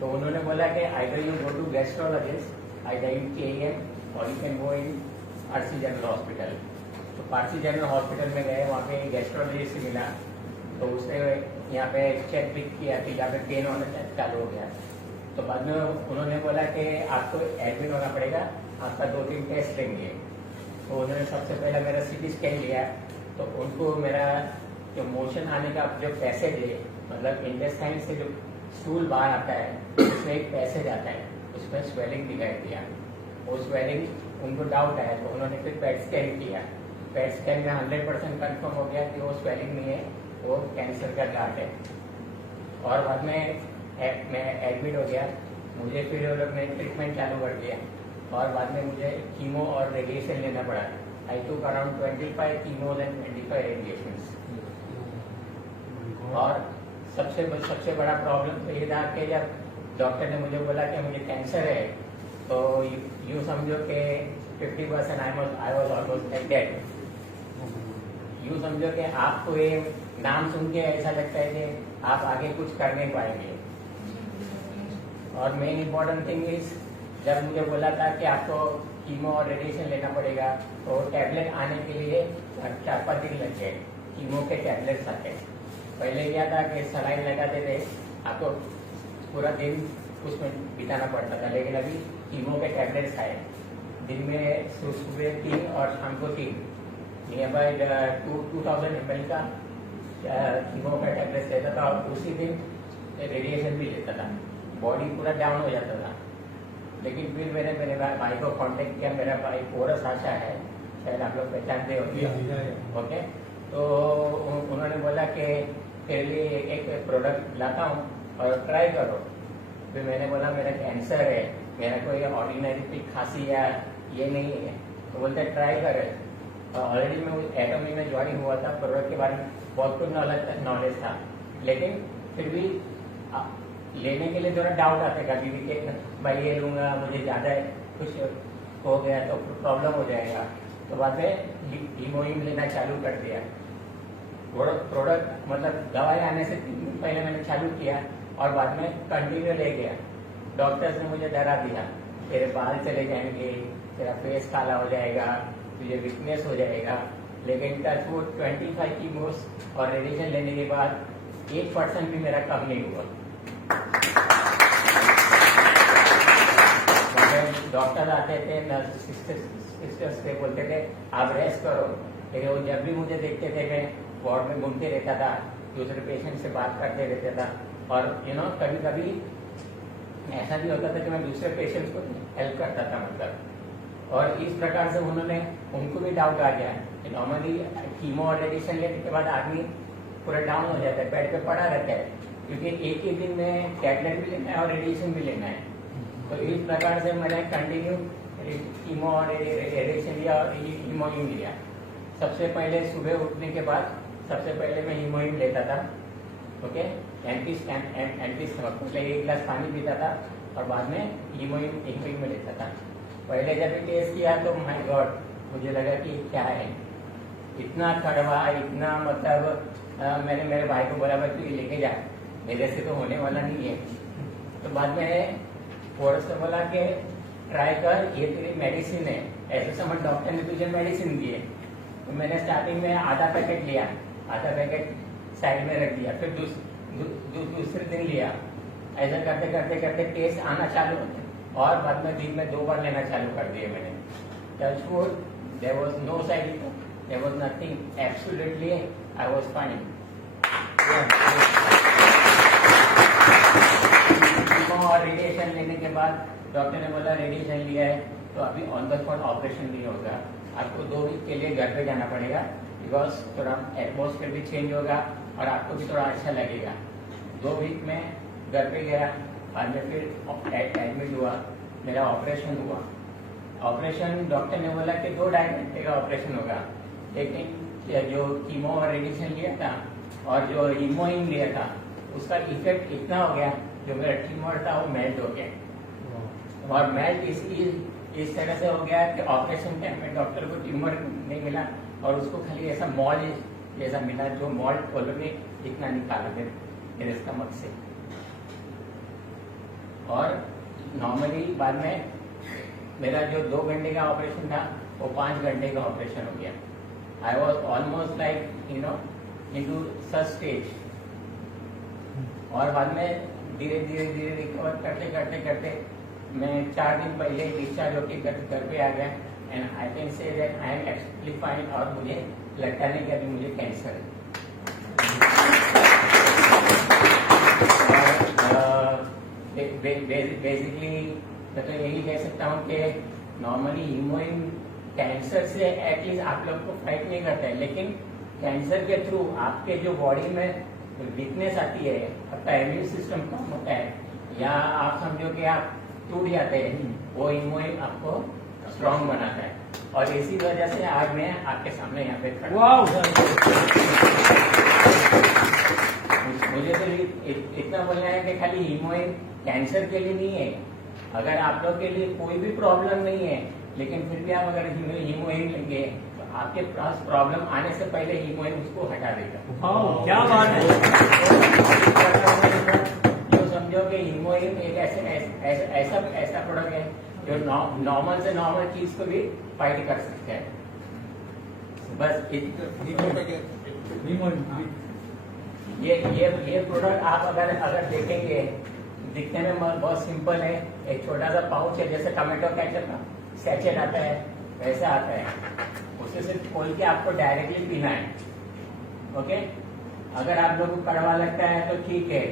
तो उन्होंने बोला कि either you go to gastrologist, either in KEM और you can go in Parsi general hospital. तो पारसी जनरल हॉस्पिटल में गए, वहाँ पे गैस्ट्रोलॉजिस्ट से मिला, तो उसने यहाँ पे चेक भी किया कि यहाँ पे पेन होना चालू हो गया। तो बाद में उन्होंने बोला कि आपको एडमिट होना पड़ेगा, आपका 2-3 टेस्ट लेंगे। तो उन्होंने सबसे पहले मेरा CT स्कैन लिया, तो उनको मेरा जो मोशन आने का जो पैसेज है, मतलब इंटेस्टाइन से जो स्टूल बाहर आता है, उसमें एक पैसेज आता है, उसमें स्वेलिंग दिखाई दिया। वो स्वेलिंग उनको डाउट आया, तो उन्होंने फिर पेट स्कैन किया। पेट स्कैन में 100% कन्फर्म हो गया कि वो स्वेलिंग नहीं है, वो कैंसर का गांठ है। और बाद में मैं एडमिट हो गया। मुझे फिर वो लोग ने ट्रीटमेंट चालू कर दिया, और बाद में मुझे कीमो और रेडिएशन लेना पड़ा। आई टूक अराउंड 25 कीमोज एंड 25 रेडिएशंस। और सबसे बड़ा प्रॉब्लम तो ये था कि जब डॉक्टर ने मुझे बोला कि मुझे कैंसर है, तो यूँ समझो कि 50% आई वॉज ऑलमोस्ट डेड। यूँ समझो कि आपको ये नाम सुन के ऐसा लगता है कि आप आगे कुछ कर नहीं पाएंगे। और मेन इम्पोर्टेंट थिंग इज, जब मुझे बोला था कि आपको कीमो और रेडिएशन लेना पड़ेगा, तो टैबलेट आने के लिए 4-5 दिन लग गए। कीमो के टैबलेट्स आते, पहले क्या था कि सलाइन लगाते थे, आपको पूरा दिन उसमें बिताना पड़ता था, लेकिन अभी कीमो के टैबलेट्स आए। दिन में सुबह 3 और शाम को 3, नियर बाय 2000 ml का कीमो का टैबलेट्स लेता था, और उसी दिन रेडिएशन भी लेता था। बॉडी पूरा डाउन हो जाता था। लेकिन फिर मैंने मेरे भाई को कांटेक्ट किया। मेरा भाई पोरस आशा है, शायद आप लोग पहचानते होंगे। ओके, तो उन्होंने बोला कि तेरे लिए एक प्रोडक्ट लाता हूँ और ट्राई करो। फिर मैंने बोला मेरा कैंसर है, मेरा कोई ऑर्डिनरी खांसी या ये नहीं है। तो बोलते ट्राई करे। ऑलरेडी मैं एटमी में ज्वाइन हुआ था, प्रोडक्ट के बारे में बहुत कुछ नॉलेज था, लेकिन फिर भी लेने के लिए थोड़ा डाउट आता है कभी भी कि भाई ये लूंगा, मुझे ज़्यादा कुछ हो गया तो प्रॉब्लम हो जाएगा। तो बाद में हीमोइन लेना चालू कर दिया। प्रोडक्ट मतलब दवाई आने से 3 दिन पहले मैंने चालू किया, और बाद में कंटिन्यू ले गया। डॉक्टर्स ने मुझे डरा दिया, तेरे बाल चले जाएंगे, तेरा फेस काला हो जाएगा, तुझे वीकनेस हो जाएगा। लेकिन टच वो 25 कीमोस और रेडिएशन लेने के बाद 1% भी मेरा कम नहीं हुआ। डॉक्टर आते थे, सिस्टर्स थे, बोलते थे आप रेस्ट करो, लेकिन वो जब भी मुझे देखते थे मैं वार्ड में घूमते रहता था, दूसरे पेशेंट से बात करते रहता था। और कभी कभी ऐसा भी होता था कि मैं दूसरे पेशेंट्स को हेल्प करता था, मतलब। और इस प्रकार से उनको भी डाउट आ गया कि नॉर्मली कीमो और रेडिएशन लेने के बाद आदमी पूरा डाउन हो जाता है, बेड पे पड़ा रहता है, क्योंकि एक ही दिन में टैबलेट भी लेना है और रेडिएशन भी लेना है। तो इस प्रकार से मैंने कंटिन्यू कीमो और रेडिएशन लिया और हीमोइन लिया। सबसे पहले सुबह उठने के बाद सबसे पहले मैं हीमोइन लेता था। ओके, एंटी स्टमक, पहले 1 गिलास पानी पीता था, और बाद में हीमोइन में लेता था। पहले जब भी टेस्ट किया तो माय गॉड, मुझे लगा कि क्या है, इतना कड़वा, इतना मतलब मैंने मेरे भाई को बोला भाई तू ये लेके जा, मेरे से तो होने वाला नहीं है। तो बाद में फोर्स से बोला कि ट्राई कर, ये तेरी मेडिसिन है, ऐसे समझ डॉक्टर ने तुझे मेडिसिन दी है। तो मैंने स्टार्टिंग में आधा पैकेट लिया, आधा पैकेट साइड में रख दिया, फिर दूसरे दिन लिया। ऐसा करते करते करते टेस्ट आना चालू होते, और बाद में दिन में 2 बार लेना चालू कर दिए मैंने। Touch wood, there was no side effect, there was nothing, absolutely I was fine. और रेडिएशन लेने के बाद डॉक्टर ने बोला रेडिएशन लिया है तो अभी ऑन द स्पॉट ऑपरेशन नहीं होगा, आपको 2 वीक के लिए घर पे जाना पड़ेगा, बिकॉज थोड़ा एटमोसफेयर भी चेंज होगा और आपको भी थोड़ा अच्छा लगेगा। 2 वीक में घर पे गया, बाद में फिर एडमिट हुआ, मेरा ऑपरेशन हुआ। ऑपरेशन डॉक्टर ने बोला कि 2-2.5 घंटे का ऑपरेशन होगा, लेकिन जो कीमो और रेडिएशन लिया था और जो हीमोइन लिया था उसका इफेक्ट इतना हो गया, जो मेरा ट्यूमर था वो मेल्ट हो गया। और मेल्ट इस तरह से हो गया कि ऑपरेशन टाइम में डॉक्टर को ट्यूमर नहीं मिला, और उसको खाली ऐसा मॉल जैसा मिला, जो मॉल खोलो में इतना निकाला मेरे स्टमक से। और नॉर्मली बाद में मेरा जो 2 घंटे का ऑपरेशन था वो 5 घंटे का ऑपरेशन हो गया. I was almost like into such stage. और बाद में धीरे धीरे रिकवर करते करते करते मैं 4 दिन पहले डिस्चार्ज होकर घर पे आ गया. And I can say that I am extremely fine. और मुझे लगता नहीं कि अभी मुझे कैंसर है. बेसिकली मैं तो यही कह सकता हूँ कि नॉर्मली हीमोइन कैंसर से एटलीस्ट आप लोग को फाइट नहीं करता है, लेकिन कैंसर के थ्रू आपके जो बॉडी में वीकनेस आती है, आपका इम्यून सिस्टम कम होता है, या आप समझो कि आप टूट जाते हैं, वो हीमोइन आपको स्ट्रांग बनाता है. और इसी वजह से आज मैं आपके सामने यहाँ पे खड़ा हूं. मुझे तो इतना बोलना है कि खाली हीमोइन कैंसर के लिए नहीं है. अगर आप लोग के लिए कोई भी प्रॉब्लम नहीं है, लेकिन फिर भी आप अगर हीमोइन लेंगे तो आपके पास प्रॉब्लम आने से पहले हीमोइन उसको हटा देगा. क्या बात है. तो समझो कि हीमोइन एक ऐसा प्रोडक्ट है जो नॉर्मल से नॉर्मल चीज को भी फाइट कर सकते हैं. बस ये प्रोडक्ट आप अगर देखेंगे, दिखने में बहुत सिंपल है. एक छोटा सा पाउच है, जैसे टमाटो केचप का सैचेट आता है वैसा आता है. उसे सिर्फ खोल के आपको डायरेक्टली पीना है. ओके, अगर आप लोगों को कड़वा लगता है तो ठीक है.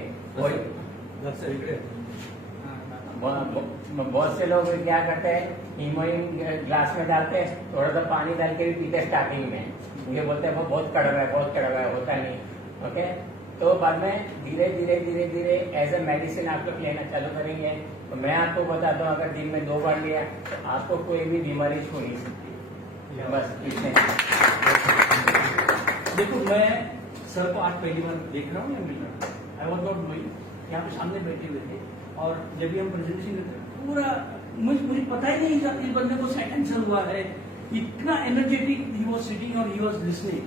बहुत से लोग क्या करते हैं, हीमोइन ग्लास में डालते हैं, थोड़ा सा पानी डाल के भी पीते स्टार्टिंग में. मुझे बोलते हैं वो बहुत कड़वा है, होता नहीं. ओके, तो बाद में धीरे धीरे एज ए मेडिसिन आप लोग लेना चालू करेंगे. तो मैं आपको बताता हूँ, अगर दिन में 2 बार लिया तो आपको कोई भी बीमारी छू नहीं सकती. बस इतने. देखो, मैं सर को आज पहली बार देख रहा हूँ या मिल रहा हूँ. I was not knowing. यहाँ पे सामने बैठे हुए थे, और जब भी हम प्रेजेंटेशन करते पूरा मुझे पता ही नहीं था इस बंदे को कैंसर हुआ है. इतना एनर्जेटिक ही वॉज सिटिंग और ही वॉज लिसनिंग.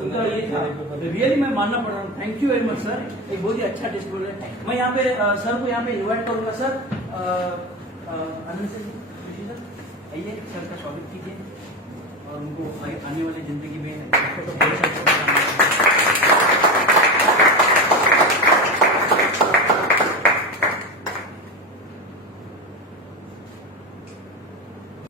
उनका ये था, रियली मैं मानना पड़ रहा हूँ. Thank you very much sir. एक बहुत ही अच्छा टेस्टबुल है. मैं यहाँ पे सर को यहाँ पे इन्वाइट करूंगा. सर आइए, सर का स्वागत कीजिए और उनको आने वाली जिंदगी में